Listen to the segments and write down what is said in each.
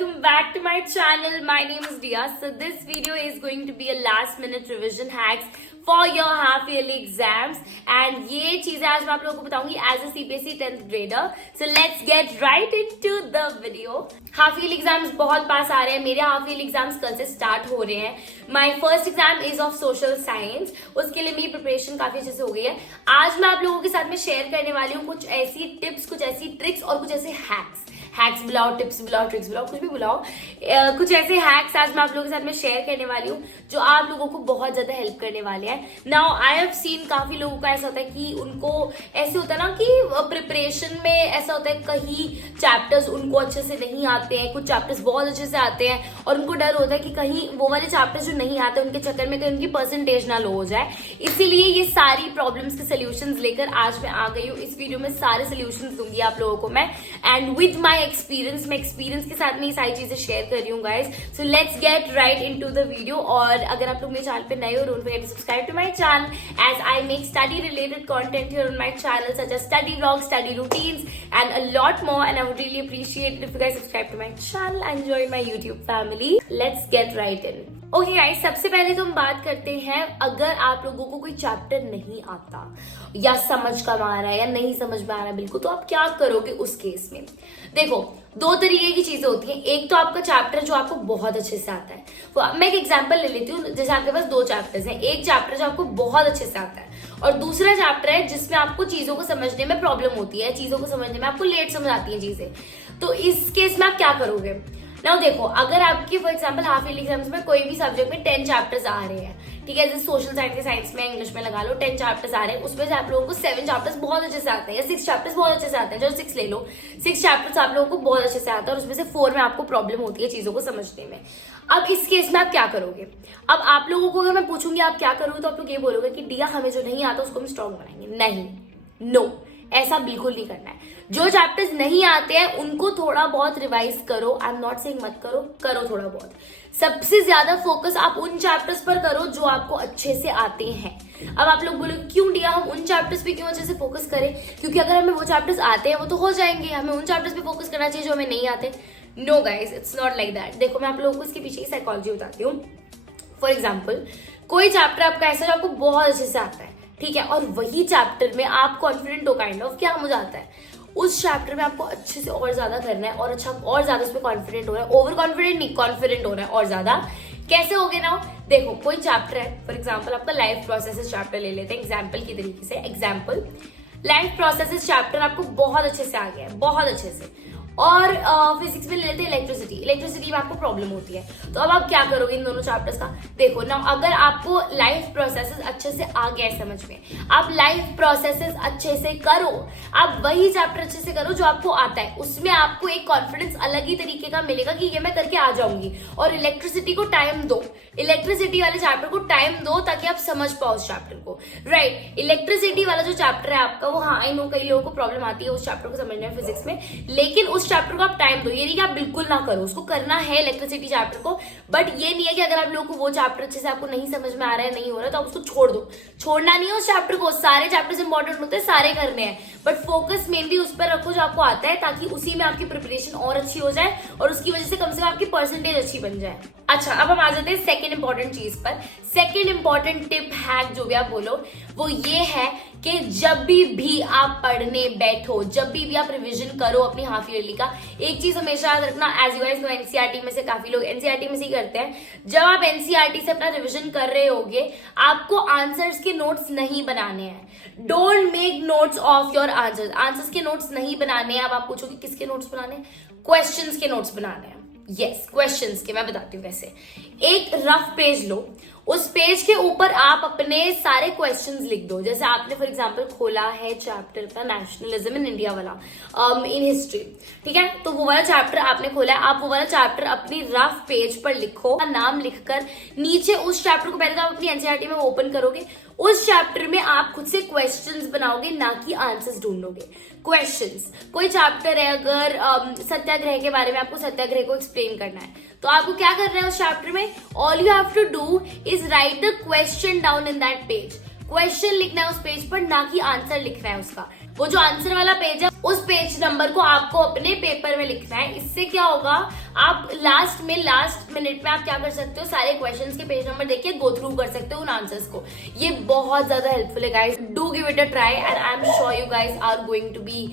welcome back to my channel. My name is Dia. So this video is going to be a last minute revision hacks for your half yearly exams and ये चीजें आज मैं आप लोगों को बताऊंगी as a CBSE 10th grader. So let's get right into the video. Half yearly exams बहुत पास आ रहे हैं. मेरे हाफ ईयरली एग्जाम्स कल से स्टार्ट हो रहे हैं. My first exam is of social science. उसके लिए मेरी प्रिपरेशन काफी अच्छे से हो गई है. आज मैं आप लोगों के साथ में शेयर करने वाली हूँ कुछ ऐसी टिप्स, कुछ ऐसी ट्रिक्स और कुछ ऐसे हैक्स बुलाओ, टिप्स बुलाओ, ट्रिक्स बुलाओ, कुछ भी बुलाओ. कुछ ऐसे हैक्स आज मैं आप लोगों के साथ में शेयर करने वाली हूँ जो आप लोगों को बहुत ज्यादा हेल्प करने वाले हैं. नाउ आई हैव सीन काफी लोगों का ऐसा होता है कि उनको ऐसे होता है ना कि प्रिपरेशन में ऐसा होता है कहीं चैप्टर्स उनको अच्छे से नहीं आते हैं, कुछ चैप्टर्स बहुत अच्छे से आते हैं और उनको डर होता है कि कहीं वो वाले चैप्टर्स जो नहीं आते उनके चक्कर में कहीं उनकी परसेंटेज ना लो हो जाए. इसीलिए ये सारी प्रॉब्लम्स के सोल्यूशंस लेकर आज मैं आ गई हूँ. इस वीडियो में सारे सोल्यूशंस दूंगी आप लोगों को मैं, एंड विद माई एक्सपीरियंस, मैं एक्सपीरियंस के साथ में ये सारी चीजें शेयर कर रही हूँ guys. So let's get right into the video. और अगर आप लोग मेरे चैनल पे नए हो, don't forget to subscribe to my channel as I make study related content here on my channel such as study vlogs, study routines and a lot more. And I would really appreciate it if you guys subscribe to my channel and join my YouTube family. Let's get right in. Okay guys, सबसे पहले तो हम बात करते हैं अगर आप लोगों को कोई चैप्टर नहीं आता या समझ कम आ रहा है या नहीं समझ में आ रहा है बिल्कुल, तो आप क्या करोगे उस केस में. देखो, दो तरीके की चीजें होती हैं. एक तो आपका चैप्टर जो आपको बहुत अच्छे से आता है. तो मैं एक एग्जांपल ले लेती हूँ. जैसे आपके पास दो चैप्टर्स हैं. एक चैप्टर जो आपको बहुत अच्छे से आता है और दूसरा चैप्टर है जिसमें आपको चीजों को समझने में प्रॉब्लम होती है, चीजों को समझने में आपको लेट समझ आती है चीजें. तो इस केस में आप क्या करोगे. नाउ देखो, अगर आपकी for example half yearly exams में कोई भी सब्जेक्ट में 10 चैप्टर्स आ रहे हैं, ठीक है, जैसे सोशल साइंस के साइंस में, इंग्लिश में लगा लो 10 चैप्टर्स आ रहे हैं, उसमें से आप लोगों को 7 चैप्टर्स बहुत अच्छे से आते हैं या 6 चैप्टर्स बहुत अच्छे से आते हैं. जो 6 ले लो, 6 चैप्टर्स आप लोगों को बहुत अच्छे से आता है और उसमें से 4 में आपको प्रॉब्लम होती है चीजों को समझने में. अब इस केस में आप क्या करोगे. अब आप लोगों को अगर मैं पूछूंगी आप क्या करोगे, तो आप लोग ये बोलोगे कि डिया हमें जो नहीं आता उसको हम स्ट्रॉन्ग बनाएंगे. नहीं, नो, ऐसा बिल्कुल नहीं करना है. जो चैप्टर्स नहीं आते हैं उनको थोड़ा बहुत रिवाइज करो. आई एम नॉट सेइंग मत करो, करो थोड़ा बहुत. सबसे ज्यादा फोकस आप उन चैप्टर्स पर करो जो आपको अच्छे से आते हैं. अब आप लोग बोलो क्यों डिया हम उन चैप्टर्स पे क्यों अच्छे से फोकस करें, क्योंकि अगर हमें वो चैप्टर्स आते हैं वो तो हो जाएंगे, हमें उन चैप्टर्स पे फोकस करना चाहिए जो हमें नहीं आते. No guys, it's not like that. देखो, मैं आप लोगों को इसके पीछे की साइकोलॉजी बताती हूँ. फॉर एग्जाम्पल, कोई चैप्टर आपका ऐसा जो आपको बहुत अच्छे से आता है, ठीक है, और वही चैप्टर में आप कॉन्फिडेंट हो काइंड ऑफ, क्या हो जाता है उस चैप्टर में आपको अच्छे से और ज्यादा करना है और अच्छा और ज्यादा उसमें कॉन्फिडेंट हो रहा है. ओवर कॉन्फिडेंट नहीं, कॉन्फिडेंट हो रहा है और ज्यादा. कैसे हो गए ना. देखो, कोई चैप्टर है, फॉर एग्जाम्पल आपका लाइफ प्रोसेसेस चैप्टर ले लेते हैं एग्जाम्पल की तरीके से. एग्जाम्पल, लाइफ प्रोसेसेस चैप्टर आपको बहुत अच्छे से आ गया है, बहुत अच्छे से. और फिजिक्स में ले लेते हैं इलेक्ट्रिसिटी में आपको प्रॉब्लम होती है. तो अब आप क्या करोगे इन दोनों चैप्टर्स का. देखो ना, अगर आपको लाइफ प्रोसेसेस अच्छे से आ गया है समझ में, आप लाइफ प्रोसेसेस अच्छे से करो, आप वही चैप्टर अच्छे से करो जो आपको आता है. उसमें आपको एक कॉन्फिडेंस अलग ही तरीके का मिलेगा कि ये मैं करके आ जाऊंगी. और इलेक्ट्रिसिटी को टाइम दो, इलेक्ट्रिसिटी वाले चैप्टर को टाइम दो ताकि आप समझ पाओ उस चैप्टर को. राइट, इलेक्ट्रिसिटी वाला जो चैप्टर है आपका, वो हाँ आई नो कई लोगों को प्रॉब्लम आती है उस चैप्टर को समझने में फिजिक्स में, लेकिन उस चैप्टर को आप टाइम दो. ये नहीं कि आप बिल्कुल ना करो, उसको करना है इलेक्ट्रिसिटी चैप्टर को. बट ये नहीं है कि अगर आप लोगों को वो चैप्टर अच्छे से आपको नहीं समझ में आ रहा है, नहीं हो रहा है, तो आप उसको छोड़ दो. छोड़ना नहीं है उस चैप्टर को. सारे चैप्टर्स इंपॉर्टेंट होते हैं, सारे करने हैं, बट फोकस मेनली उस पर रखो जो आपको आता है, ताकि उसी में आपकी प्रिपरेशन और अच्छी हो जाए और उसकी वजह से कम आपकी परसेंटेज अच्छी बन जाए. अच्छा, अब हम आ जाते हैं सेकंड इंपॉर्टेंट चीज पर. सेकंड इंपॉर्टेंट टिप, हैक, जो भी आप बोलो, वो ये है कि जब भी आप पढ़ने बैठो, जब भी आप रिवीजन करो अपनी हाफ ईयरली का, एक चीज हमेशा याद रखना. As you guys know, NCERT में से काफी लोग एनसीईआरटी में से ही करते हैं. जब आप एनसीईआरटी से अपना रिवीजन कर रहे होगे, आपको आंसर्स के नोट्स नहीं बनाने हैं. Don't make notes of your answers. Answers के नोट्स नहीं बनाने हैं. अब आप पूछोगे किसके नोट्स बनाने हैं. क्वेश्चंस के नोट्स बनाने हैं. यस, क्वेश्चंस के. मैं बताती हूँ कैसे. एक रफ पेज लो, उस पेज के ऊपर आप अपने सारे क्वेश्चंस लिख दो. जैसे आपने फॉर एग्जांपल खोला है चैप्टर का नेशनलिज्म इन इंडिया वाला, इन हिस्ट्री, ठीक है, तो वो वाला चैप्टर आपने खोला है. आप वो वाला चैप्टर अपनी रफ पेज पर लिखो, नाम लिखकर नीचे उस चैप्टर को पहले तो आप अपनी एनसीईआरटी में ओपन करोगे. उस चैप्टर में आप खुद से क्वेश्चंस बनाओगे, ना कि आंसर्स ढूंढोगे. क्वेश्चंस, कोई चैप्टर है अगर सत्याग्रह के बारे में, आपको सत्याग्रह को एक्सप्लेन करना है, तो आपको क्या करना है उस चैप्टर में. All you have to do is write the question down in that page. Question लिखना है उस पेज पर, ना कि आंसर लिखना है उसका. वो जो आंसर वाला पेज है उस पेज नंबर को आपको अपने पेपर में लिखना है। इससे क्या होगा, आप लास्ट मिनट में आप क्या कर सकते हो, सारे क्वेश्चंस के पेज नंबर देख के गो थ्रू कर सकते हो उन आंसर्स को। ये बहुत ज्यादा हेल्पफुल है guys, do give it a try and I am sure you guys are going to be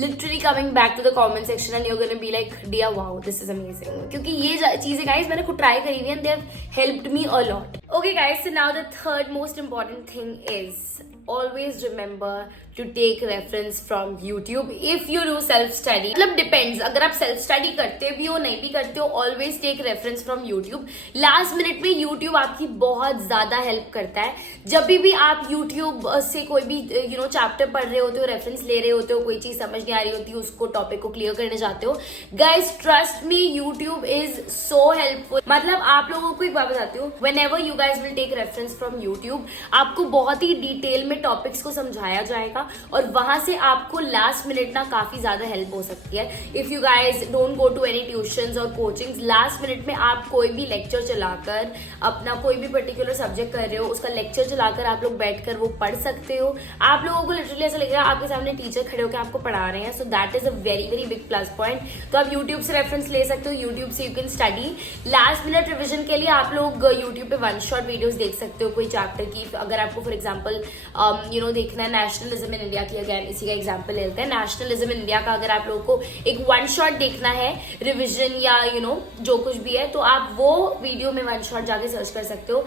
literally coming back to the comment section and you're gonna be like, Dia, wow, this is amazing. क्योंकि ये चीजें guys मैंने खुद try करी हुई है and they have helped me a lot. Okay guys, so now the third most important thing is always remember to take reference from YouTube if you do self study. मतलब depends, अगर आप self study करते भी हो नहीं भी करते हो, always take reference from YouTube. Last minute में YouTube आपकी बहुत ज्यादा हेल्प करता है। जब भी आप YouTube से कोई भी चैप्टर पढ़ रहे होते हो, रेफरेंस ले रहे होते हो, कोई चीज समझ नहीं आ रही होती, उसको टॉपिक को क्लियर करने जाते हो, guys trust me, YouTube is so helpful. मतलब आप लोगों को एक बात बताती हूँ, whenever you guys will take reference from YouTube, आपको बहुत ही डिटेल में टॉपिक्स को समझाया जाएगा और वहां से आपको लास्ट मिनट ना काफी ज्यादा हेल्प हो सकती है। If you guys don't go to any tuitions और कोचिंग्स, लास्ट मिनट में आप कोई भी लेक्चर चलाकर, अपना कोई भी पर्टिकुलर सब्जेक्ट कर रहे हो उसका लेक्चर चलाकर आप लोग बैठकर वो पढ़ सकते हो। आप लोगों को लिटरली ऐसा लगेगा आपके सामने टीचर खड़े होकर आपको पढ़ा रहे हैं, so that is a very very big plus point. तो आप यूट्यूब से रेफरेंस ले सकते हो, यूट्यूब से you can study. Last minute revision के लिए आप लोग यूट्यूब पे वन शॉट वीडियोस देख सकते हो कोई चैप्टर की। अगर आपको फॉर एग्जाम्पल देखना है नेशनलिज्म इन इंडिया की, अगेन इसी का एग्जांपल लेते हैं, नेशनलिज्म इन इंडिया का अगर आप लोगों को एक वन शॉट देखना है रिवीजन या जो कुछ भी है, तो आप वो वीडियो में वन शॉट जाके सर्च कर सकते हो।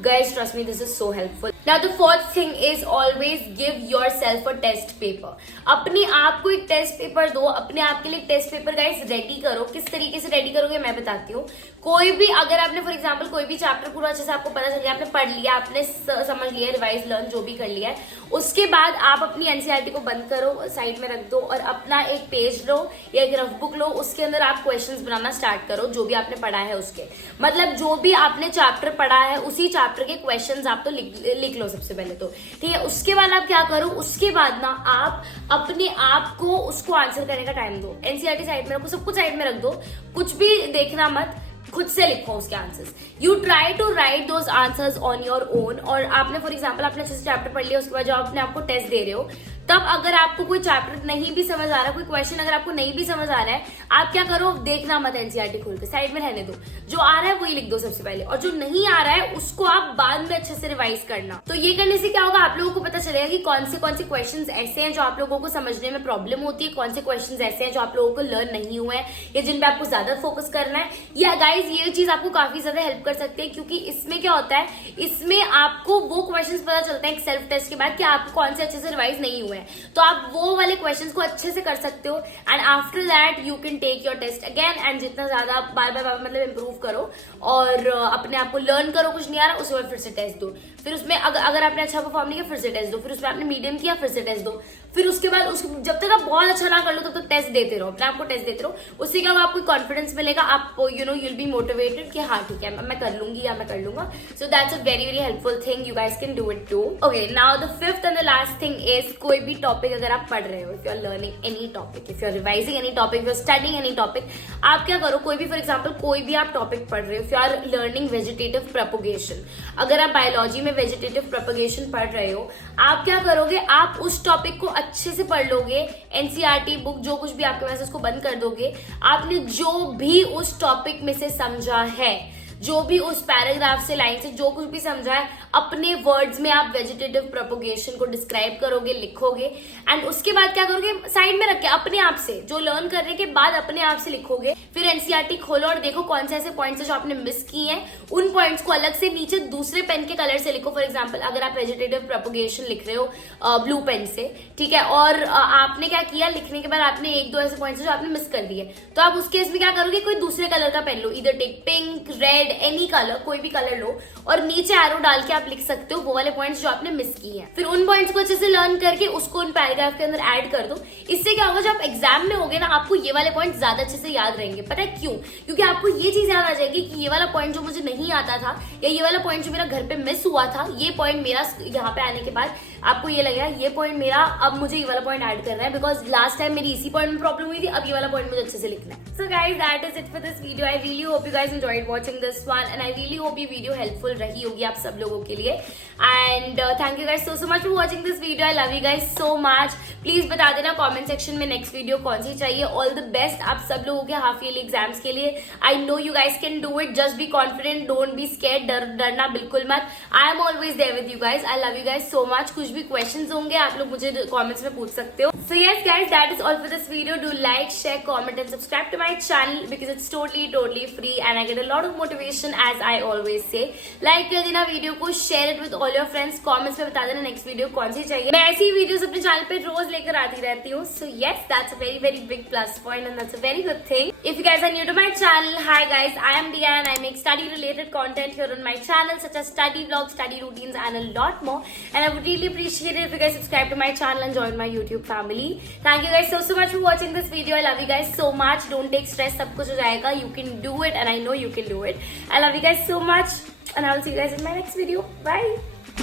Guys, trust me, this is so helpful. Now, the fourth thing is always give yourself a test paper. अपने आप को एक टेस्ट पेपर दो, अपने आप के लिए टेस्ट पेपर गाइस रेडी करो। किस तरीके से रेडी करोगे मैं बताती हूँ। कोई भी अगर आपने फॉर एग्जांपल कोई भी चैप्टर पूरा अच्छे से आपको पता चल गया, आपने पढ़ लिया, आपने समझ लिया, रिवाइज लर्न जो भी कर लिया है, उसके बाद आप अपनी एनसीईआरटी को बंद करो, साइड में रख दो और अपना एक पेज लो या एक रफ बुक लो, उसके अंदर आप क्वेश्चंस बनाना स्टार्ट करो जो भी आपने पढ़ा है उसके। मतलब जो भी आपने चैप्टर पढ़ा है उसी चैप्टर के क्वेश्चंस आप तो लिख लो सबसे पहले तो, ठीक है। उसके बाद आप क्या करो, उसके बाद ना आप अपने आप को उसको आंसर करने का टाइम दो। एनसीईआरटी साइड में रखो, सब कुछ साइड में रख दो, कुछ भी देखना मत, खुद से लिखो उसके answers. You try to write those answers on your own. और आपने फॉर एग्जाम्पल आपने अच्छे से चैप्टर पढ़ लिया, उसके बाद जब आपने आपको टेस्ट दे रहे हो, तब अगर आपको कोई चैप्टर नहीं भी समझ आ रहा, कोई क्वेश्चन अगर आपको नहीं भी समझ आ रहा है, आप क्या करो, देखना मत एनसीईआरटी खोल के, साइड में रहने दो, जो आ रहा है वही लिख दो सबसे पहले, और जो नहीं आ रहा है उसको आप बाद में अच्छे से रिवाइज करना। तो ये करने से क्या होगा, आप लोगों को पता चलेगा कि कौन से क्वेश्चंस ऐसे हैं जो आप लोगों को समझने में प्रॉब्लम होती है, कौन से क्वेश्चंस ऐसे हैं जो आप लोगों को लर्न नहीं हुए हैं या जिन पे आपको ज्यादा फोकस करना है। या गाइज ये चीज आपको काफी ज्यादा हेल्प कर सकती है, क्योंकि इसमें क्या होता है, इसमें आपको वो क्वेश्चंस पता चलते हैं एक सेल्फ टेस्ट के बाद कि आपको कौन से अच्छे से रिवाइज नहीं हुए हैं, तो आप वो वाले क्वेश्चंस को अच्छे से कर सकते हो। And after that you can take your test again, and जितना ज्यादा बार बार मतलब इंप्रूव करो और अपने आप को लर्न करो, कुछ नहीं आ रहा उसके बाद फिर से टेस्ट दो, फिर उसमें अगर आपने अच्छा परफॉर्म नहीं किया फिर से टेस्ट दो, फिर उसमें आपने मीडियम किया फिर से टेस्ट दो, फिर उसके बाद जब तक आप बहुत अच्छा ना कर लो तब तक टेस्ट देते रहो, अपने आपको टेस्ट देते रहो। उससे क्या होगा, आपको कॉन्फिडेंस मिलेगा, आप you'll be motivated कि हाँ ठीक है मैं कर लूंगी या मैं कर लूंगा। So that's a very very helpful thing, you guys can do it too. Okay, now the fifth and the last thing is, कोई भी टॉपिक अगर आप पढ़ रहे हो, if you are learning any topic, if you are revising any topic, if you are studying any topic, आप क्या करो, कोई भी फॉर एग्जाम्पल कोई भी आप टॉपिक पढ़ रहे हो, if you are learning vegetative propagation, अगर आप बायोलॉजी में वेजिटेटिव प्रोपगेशन पढ़ रहे हो, आप क्या करोगे, आप उस टॉपिक को अच्छे से पढ़ लोगे, एनसीईआरटी बुक जो कुछ भी आपके पास उसको बंद कर दोगे, आपने जो भी उस टॉपिक में से समझा है, जो भी उस पैराग्राफ से लाइन से जो कुछ भी समझा है, अपने वर्ड्स में आप वेजिटेटिव प्रोपगेशन को डिस्क्राइब करोगे, लिखोगे, एंड उसके बाद क्या करोगे, साइड में रख के अपने आप से जो लर्न करने के बाद अपने आप से लिखोगे। फिर एनसीईआरटी खोलो और देखो कौन से ऐसे पॉइंट्स है जो आपने मिस किए हैं, उन पॉइंट्स को अलग से नीचे दूसरे पेन के कलर से लिखो। फॉर एग्जाम्पल अगर आप वेजिटेटिव प्रोपगेशन लिख रहे हो ब्लू पेन से, ठीक है, और आपने क्या किया, लिखने के बाद आपने एक दो ऐसे पॉइंट्स जो आपने मिस कर दिए, तो आप उस केस में क्या करोगे, कोई दूसरे कलर का पेन लो, इधर take pink, red, any colour, कोई भी कलर लो, और नीचे एरो डाल के आप लिख सकते हो वो वाले पॉइंट्स जो आपने मिस किए हैं। फिर उन पॉइंट्स को अच्छे से लर्न करके उसको उन पैराग्राफ के अंदर ऐड कर दो। इससे क्या होगा, जब आप एग्जाम में होगे ना, आपको ये वाले पॉइंट्स ज्यादा अच्छे से याद रहेंगे। पता है क्यों? क्योंकि आपको ये चीज याद आ जाएगी कि ये वाला पॉइंट जो मुझे नहीं आता था, या ये वाला पॉइंट जो मेरा घर पे मिस हुआ था, ये पॉइंट मेरा यहाँ पे आने के बाद आपको ये लगेगा ये पॉइंट मेरा, अब मुझे ये वाला पॉइंट ऐड करना है, बिकॉज लास्ट टाइम मेरी इसी पॉइंट में प्रॉब्लम हुई थी, अब ये वाला पॉइंट मुझे अच्छे से लिखना है. So guys that is it for this video. I really hope you guys enjoyed watching this one and I really hope ये वीडियो हेल्पफुल रही होगी आप सब लोगों के लिए. And thank you guys so much for watching this video. I love you guys so much. Please बता देना कॉमेंट सेक्शन में नेक्स्ट वीडियो कौन सी चाहिए. ऑल द बेस्ट आप सब लोगों के हाफ ईयरली एग्जाम्स के लिए. I know you guys can do it. Just be confident, don't be scared. डरना बिल्कुल मत. I am always there with you guys. I love you guys so much. कुछ भी क्वेश्चंस होंगे आप लोग मुझे कमेंट्स में पूछ सकते हो. So yes guys that is all for this video. Do like, share, comment and subscribe to my channel because it's totally free and I get a lot of motivation as I always say. Like कर देना video को, share it with all your friends. Comments में बता देना next video कौन सी चाहिए. मैं ऐसी वीडियोस अपने चैनल पे रोज लेकर आती रहती हूँ. So yes that's a very big plus point and that's a very good thing. If you guys are new to my channel, hi guys, I am Dia and I make study related content here on my channel such as study vlogs, study routines and a lot more. And I would really appreciate it if you guys subscribe to my channel and join my YouTube family. Thank you guys so much for watching this video. I love you guys so much. Don't take stress. सब कुछ हो जाएगा. You can do it and I know you can do it. I love you guys so much and I will see you guys in my next video. Bye.